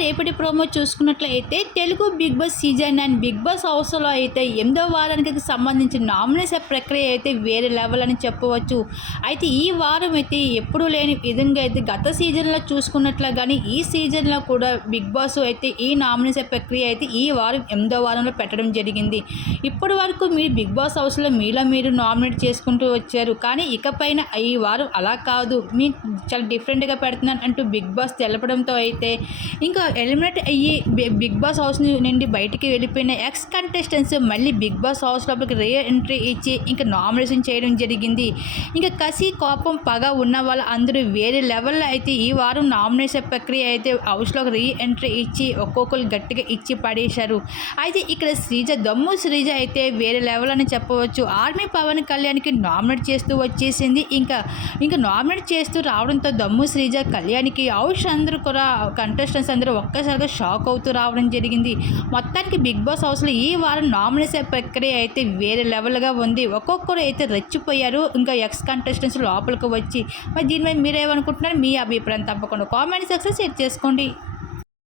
రేపటి ప్రోమో చూసుకున్నట్లయితే Telugu Bigg Boss season and Bigg Boss హౌస్లో అయితే ఎనిమిదో వారానికి సంబంధించిన నామినేషన్ ప్రక్రియ అయితే వేరే లెవెల్ అని చెప్పవచ్చు. అయితే ఈ వారం అయితే ఎప్పుడూ లేని విధంగా అయితే గత సీజన్లో చూసుకున్నట్లు కానీ ఈ సీజన్లో కూడా బిగ్ బాస్ అయితే ఈ నామినేషన్ ప్రక్రియ అయితే ఈ వారం ఎనిమిదో వారంలో పెట్టడం జరిగింది. ఇప్పటి వరకు మీరు బిగ్ బాస్ హౌస్లో మీలో మీరు నామినేట్ చేసుకుంటూ వచ్చారు. కానీ ఇకపైన ఈ వారం అలా కాదు. మీ చాలా డిఫరెంట్గా పెడుతున్నాను అంటూ బిగ్ బాస్ తెలపడంతో అయితే ఇంకా ఎలిమినేట్ అయ్యి బిగ్ బాస్ హౌస్ నుండి బయటికి వెళ్ళిపోయిన ఎక్స్ కంటెస్టెంట్స్ మళ్ళీ బిగ్ బాస్ హౌస్ లోపలికి రే ఎంట్రీ ఇచ్చి ఇంకా నామినేషన్ చేయడం జరిగింది. ఇంకా కసి కోపం పగ ఉన్న వాళ్ళు అందరూ వేరే లెవెల్లో అయితే ఈ వారం నామినేషన్ ప్రక్రియ అయితే హౌస్లోకి రీ ఎంట్రీ ఇచ్చి ఒక్కొక్కరు గట్టిగా ఇచ్చి పడేశారు. అయితే ఇక్కడ శ్రీజ దమ్ము శ్రీజ అయితే వేరే లెవెల్ అని చెప్పవచ్చు. ఆర్మీ పవన్ కళ్యాణ్కి నామినేట్ చేస్తూ వచ్చేసింది. ఇంకా ఇంకా నామినేట్ చేస్తూ రావడంతో దమ్ము శ్రీజ కళ్యాణ్కి హౌస్ అందరూ కూడా కంటెస్టెంట్స్ అందరూ ఒక్కసారిగా షాక్ అవుతూ రావడం జరిగింది. మొత్తానికి బిగ్ బాస్ హౌస్లో ఈ వారం నామినేషన్ ప్రక్రియ అయితే వేరే లెవెల్గా ఉంది. ఒక్కొక్కరు అయితే రెచ్చిపోయారు. ఇంకా ఎక్స్ కంటెస్టెంట్స్ లోపలికి వచ్చి మరి దీని మీద మీరేమనుకుంటున్నారు? మీ అభిప్రాయం తప్పకుండా కామెంట్ సెక్షన్ షేర్ చేసుకోండి.